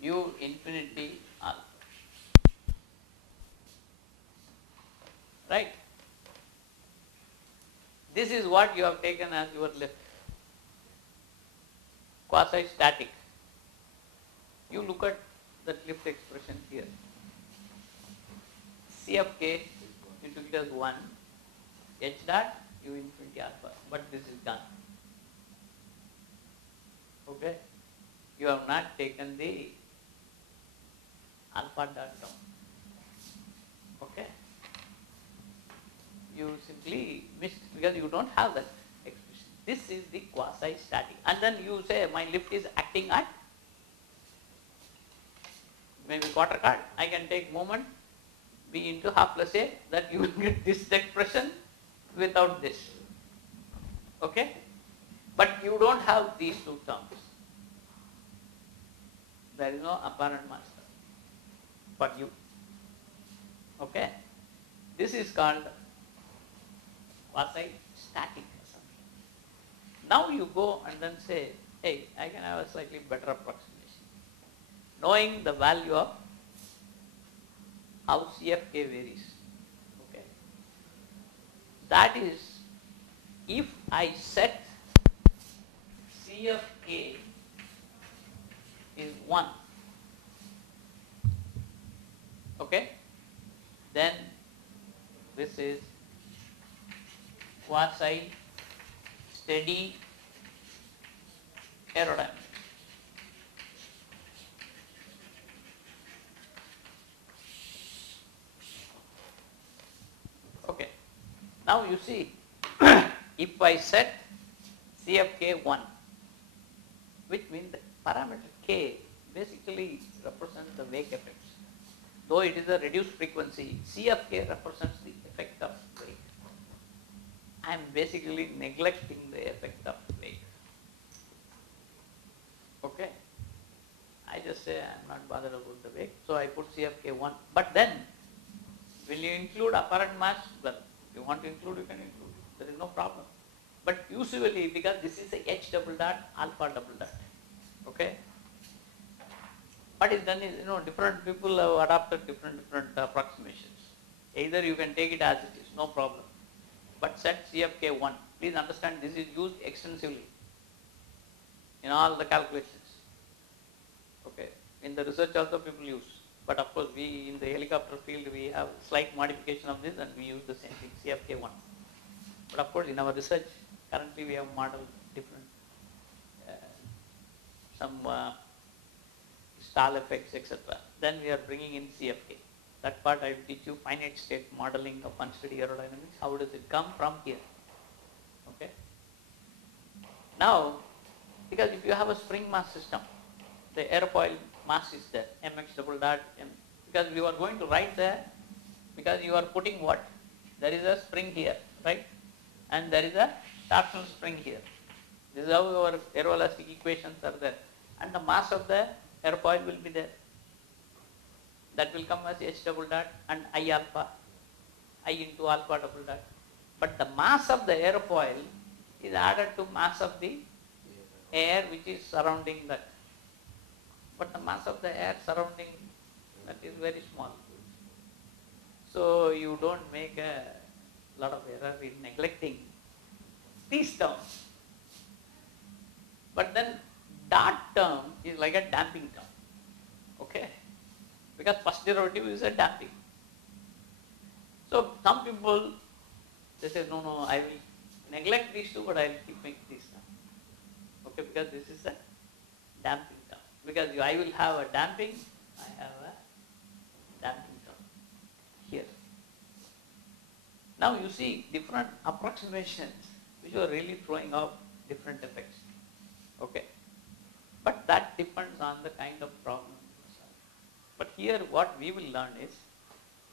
u infinity alpha. Right? This is what you have taken as your lift. Quasi-static. You look at the lift expression here. C of k, you took it as 1, h dot u infinity alpha, but this is done. Okay? You have not taken the alpha dot down. Okay? You simply missed because you don't have that expression. This is the quasi-static. And then you say my lift is acting at maybe quarter chord. I can take moment b into half plus a, that you will get this expression without this. Okay? But you don't have these two terms. There is no apparent mass for you. Okay? This is called quasi-static assumption. Now you go and then say, hey, I can have a slightly better approximation. Knowing the value of how CFK varies. Okay. That is, if I set CFK is 1, okay, then this is quasi-steady aerodynamic. Okay. Now you see, if I set CFK 1, which means the parameter K basically represents the wake effects. Though it is a reduced frequency, CFK represents the effect of wake. I am basically neglecting the effect of wake. Okay? I just say I am not bothered about the wake, so I put CFK 1. But then, will you include apparent mass? Well, if you want to include, you can include. There is no problem. But usually, because this is a H double dot, alpha double dot. Okay? What is done is, different people have adopted different approximations. Either you can take it as it is, no problem. But set CFK 1. Please understand, this is used extensively in all the calculations. Okay. In the research also people use. But of course, we in the helicopter field, we have slight modification of this and we use the same thing, CFK 1. But of course, in our research, currently we have modeled different, some stall effects, etc. Then we are bringing in CFK. That part I will teach you, finite state modeling of unsteady aerodynamics. How does it come from here? Okay. Now, because if you have a spring mass system, the airfoil mass is there, mx double dot m. Because we are going to write there, because you are putting what? There is a spring here, right? And there is a torsional spring here. This is how our aeroelastic equations are there. And the mass of the airfoil will be there. That will come as h double dot and I alpha, I into alpha double dot. But the mass of the airfoil is added to mass of the air which is surrounding that. But the mass of the air surrounding that is very small. So you don't make a lot of error in neglecting these terms. But then dot term is like a damping term. Okay? Because first derivative is a damping. So some people, they say, no, I will neglect these two, but I will keep making these term. Okay, because this is a damping term. Because I will have a damping, I have a damping term here. Now you see different approximations which are really throwing out different effects. Okay. But that depends on the kind of problem. But here what we will learn is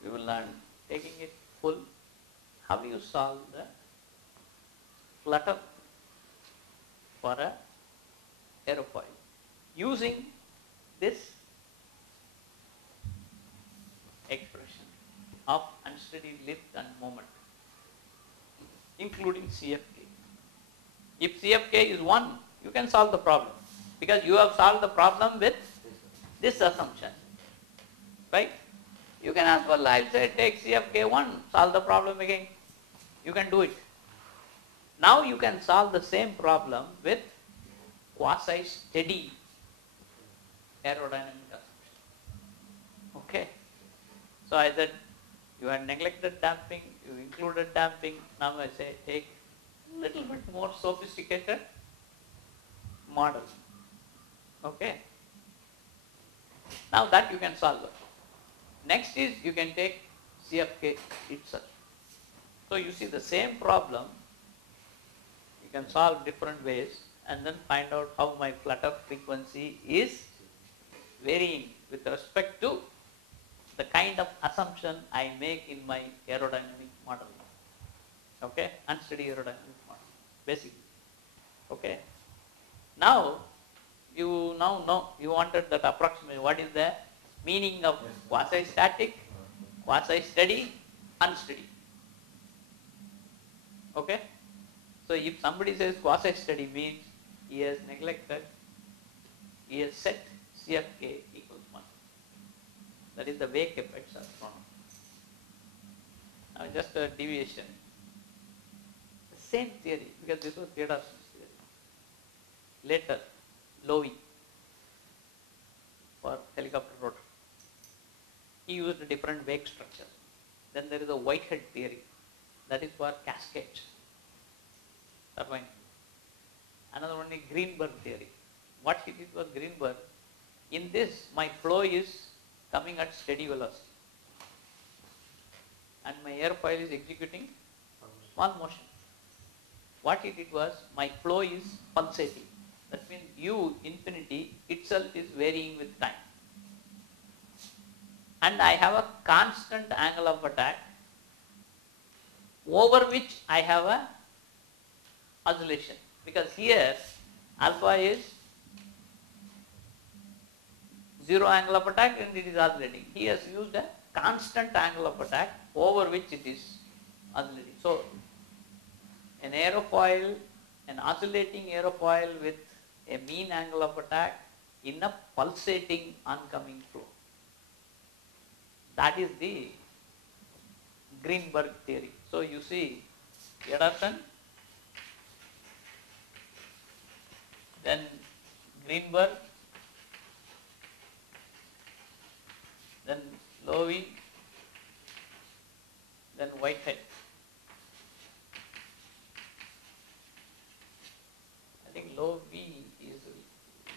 we will learn, taking it full, how you solve the flutter for a aerofoil using this expression of unsteady lift and moment, including CFK. If CFK is 1, you can solve the problem because you have solved the problem with this assumption, right? You can ask, well, I'll say take CFK 1, solve the problem again. You can do it. Now you can solve the same problem with quasi-steady aerodynamic assumption. Okay. So either you had neglected damping, you included damping. Now I say take a little bit more sophisticated model. Okay. Now that you can solve it. Next is you can take CFK itself. So you see the same problem, you can solve different ways and then find out how my flutter frequency is varying with respect to the kind of assumption I make in my aerodynamic model. Okay, unsteady aerodynamic model, basically. Okay. Now you know you wanted that approximation. What is the meaning of quasi-static, quasi-steady, unsteady? Okay. So if somebody says quasi-steady means he has neglected, he has set CFK equals 1. That is the wake effects are thrown. Now just a deviation. The same theory, because this was Theodorsen's theory. Later, Lowy for helicopter rotor. He used a different wake structure. Then there is a Whitehead theory. That is for cascades. Turbine. Another one is Greenberg theory. What he did was Greenberg. In this, my flow is coming at steady velocity. And my airfoil is executing small motion. What he did was, my flow is pulsating. That means U infinity itself is varying with time. And I have a constant angle of attack over which I have a oscillation. Because here alpha is 0 angle of attack and it is oscillating. He has used a constant angle of attack over which it is oscillating. So an aerofoil, an oscillating aerofoil with a mean angle of attack in a pulsating oncoming flow. That is the Greenberg theory. So you see Theodorsen, then Greenberg, then Lowy, then Whitehead. I think Lowy is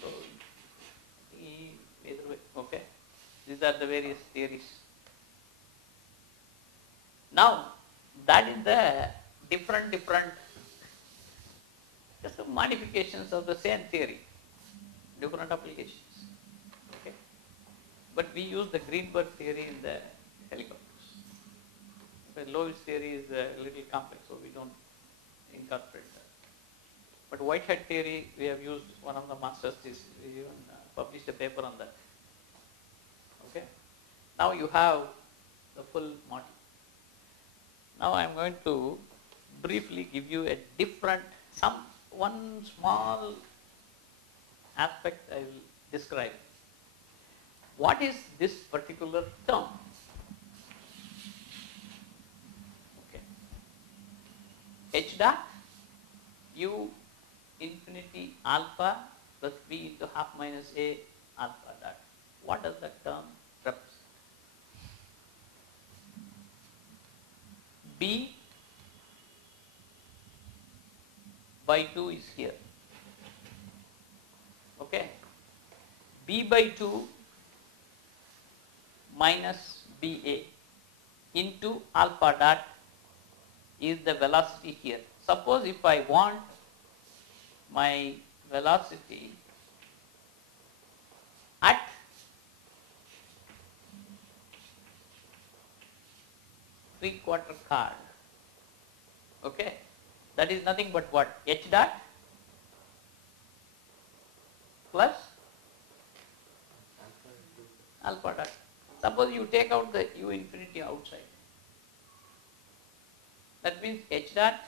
Lowy, either way. Okay. These are the various theories. Now, that is the different just the modifications of the same theory, different applications. Okay. But we use the Greenberg theory in the helicopters. The Lowy's theory is a little complex, so we don't incorporate that. But Whitehead theory, we have used one of the masters thesis. We even published a paper on that. Okay. Now you have the full model. Now I am going to briefly give you a different, one small aspect I will describe. What is this particular term? Okay. H dot U infinity alpha plus B into half minus A alpha dot. What does that term represent? B by 2 is here. Okay. B by 2 minus BA into alpha dot is the velocity here. Suppose if I want my velocity at 3/4 card. Okay, that is nothing but what? H dot plus alpha dot. Suppose you take out the u infinity outside. That means h dot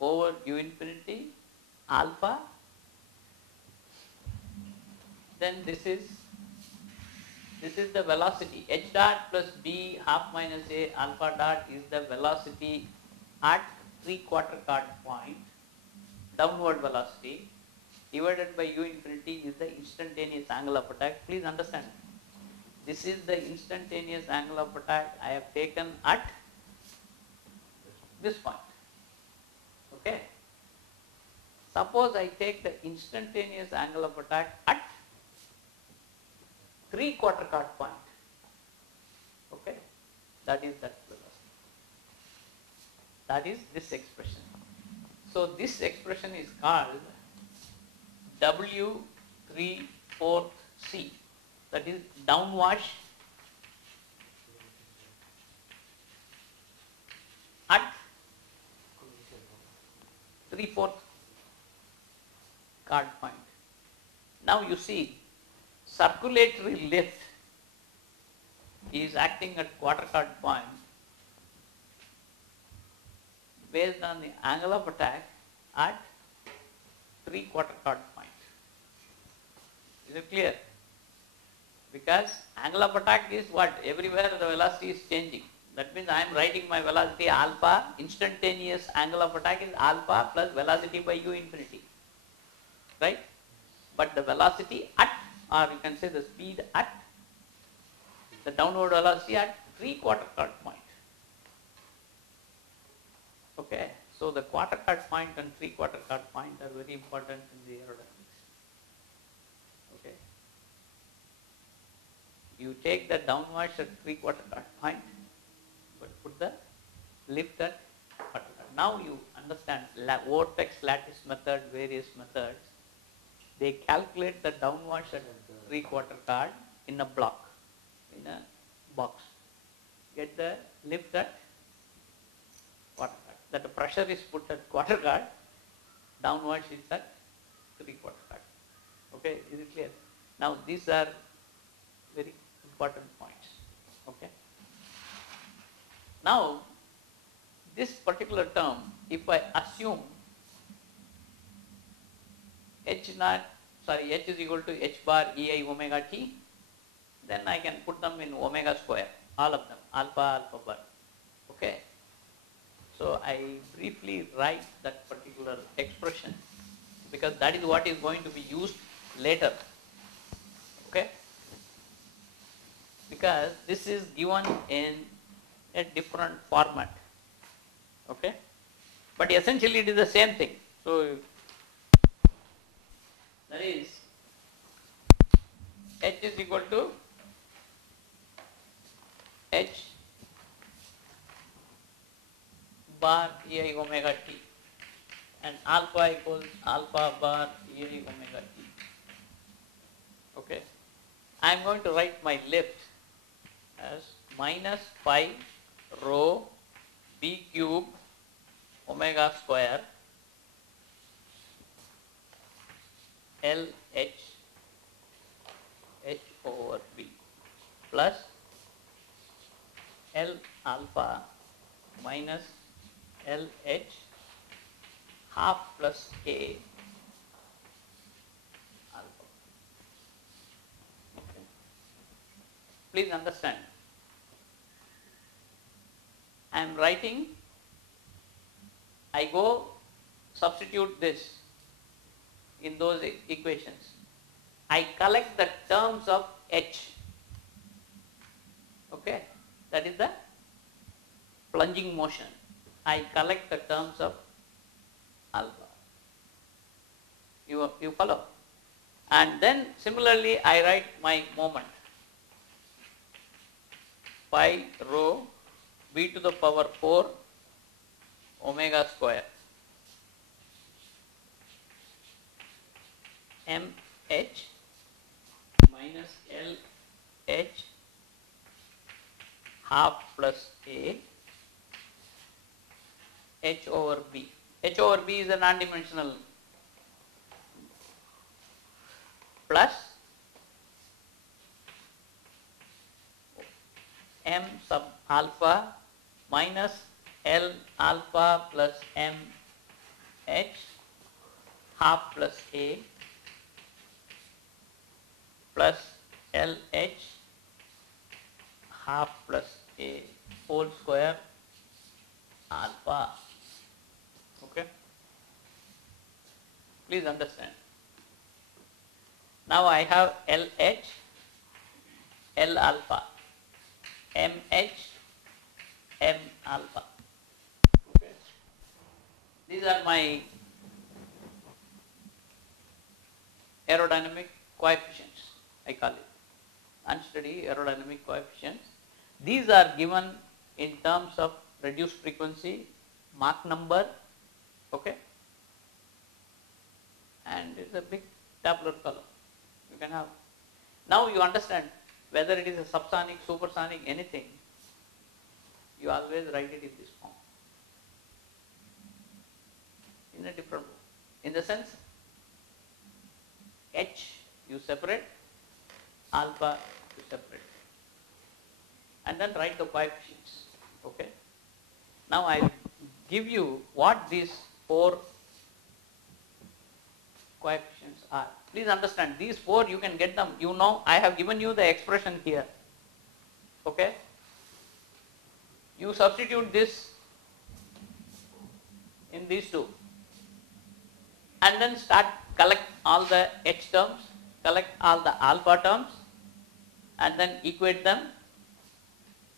over u infinity alpha. Then this is the velocity. H dot plus b half minus a alpha dot is the velocity at 3/4 card point, downward velocity, divided by u infinity is the instantaneous angle of attack. Please understand, this is the instantaneous angle of attack I have taken at this point. Okay. Suppose I take the instantaneous angle of attack at 3/4 card point. Okay, that is that velocity. That is this expression. So this expression is called W3/4 C. That is downwash at 3/4 card point. Now you see, circulatory lift is acting at quarter card point based on the angle of attack at 3/4 card point. Is it clear? Because angle of attack is what? Everywhere the velocity is changing. That means I am writing my velocity alpha, instantaneous angle of attack is alpha plus velocity by u infinity. Right? But the velocity at, or you can say the speed at, the downward velocity at 3/4 card point. Okay, so the quarter card point and 3/4 card point are very important in the aerodynamics. Okay, you take the downwash at 3/4 card point, but put the lift at quarter card. Now you understand vortex lattice method, various methods. They calculate the downwash at 3/4 card in a block, in a box. Get the lift at quarter card. That the pressure is put at quarter card, downwash is at 3/4 card. Okay, is it clear? Now these are very important points. Okay. Now this particular term, if I assume h is equal to h bar ei omega t, then I can put them in omega square, all of them, alpha, alpha bar. Okay. So I briefly write that particular expression because that is what is going to be used later. Okay. Because this is given in a different format. Okay. But essentially it is the same thing. So that is h is equal to h bar ei omega t and alpha equals alpha bar ei omega t. Okay. I am going to write my lift as minus pi rho b cube omega square L h over b plus L alpha minus L h half plus k alpha. Okay. Please understand, I am writing, I go substitute this in those equations. I collect the terms of h. Okay, that is the plunging motion. I collect the terms of alpha. You follow? And then similarly I write my moment. Pi rho b to the power 4 omega square m h minus L h half plus A H over B. H over B is a non-dimensional plus M sub alpha minus L alpha plus M H half plus A plus LH half plus A whole square alpha. Okay, please understand. Now I have LH, L alpha, MH, M alpha. Okay. These are my aerodynamic coefficients, I call it. Unsteady aerodynamic coefficients. These are given in terms of reduced frequency, Mach number, okay, and it's a big tabular column. You can have. Now you understand whether it is a subsonic, supersonic, anything, you always write it in this form. In a different form. In the sense, H you separate, alpha you separate. And then write the coefficients. Okay. Now I give you what these four coefficients are. Please understand, these four you can get them. You know, I have given you the expression here. Okay. You substitute this in these two. And then start collect all the H terms, collect all the alpha terms, and then equate them,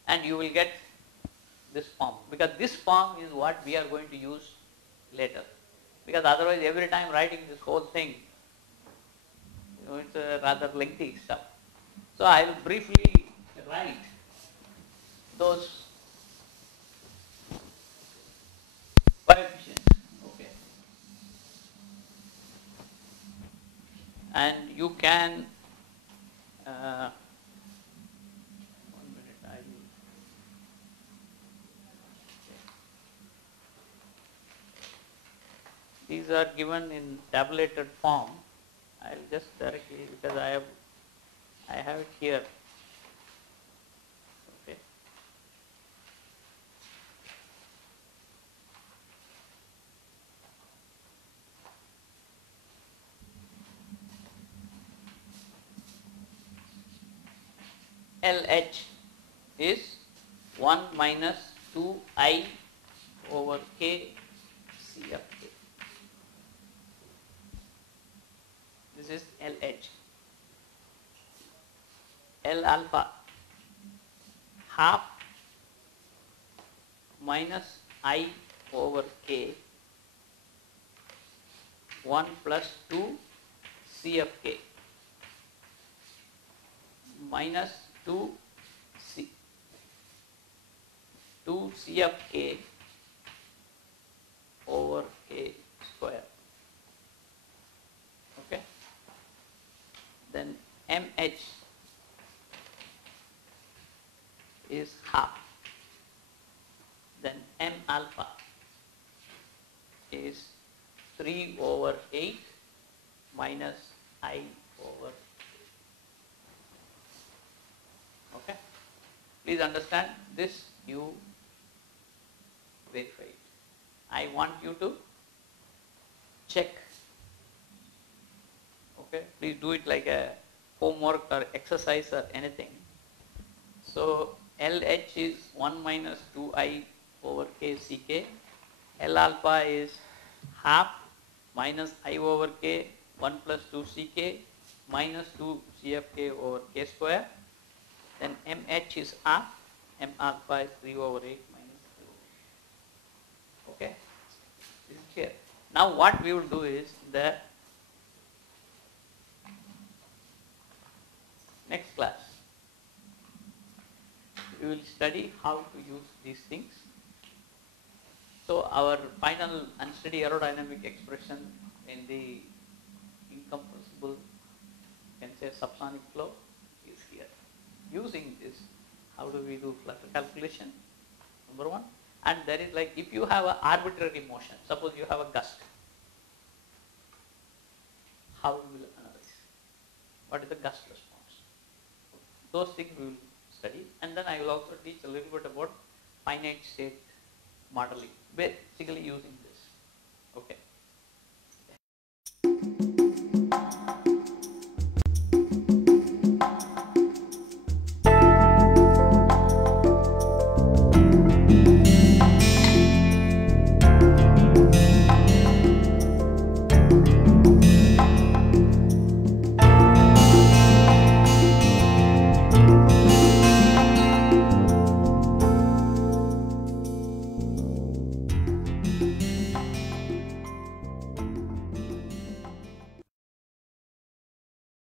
and you will get this form, because this form is what we are going to use later, because otherwise every time writing this whole thing, it's a rather lengthy stuff. So I will briefly write those coefficients, okay, and you can 1 minute, I will. These are given in tabulated form. I will just directly, because I have it here. Okay. LH is 1 minus 2I over K C of K. This is LH. L alpha half minus I over K 1 plus 2 C of K minus 2 C of K over K square. Okay. Then MH is half. Then M alpha is 3 over 8 minus I over. Okay. Please understand this, you verify it. I want you to check. Okay. Please do it like a homework or exercise or anything. So LH is 1 minus 2I over K CK. L alpha is half minus I over K 1 plus 2 CK minus 2 CFK over K square. Then MH is half. M alpha is 3 over 8 minus 2. Okay. This is clear. Now what we will do is the next class we will study how to use these things. So our final unsteady aerodynamic expression in the incompressible, you can say subsonic flow, is here. Using this, How do we do flutter calculation? Number one. And there is like, if you have an arbitrary motion, suppose you have a gust, how you will analyze? What is the gust response? Those things we will study, and then I will also teach a little bit about finite state modeling, basically using this. Okay.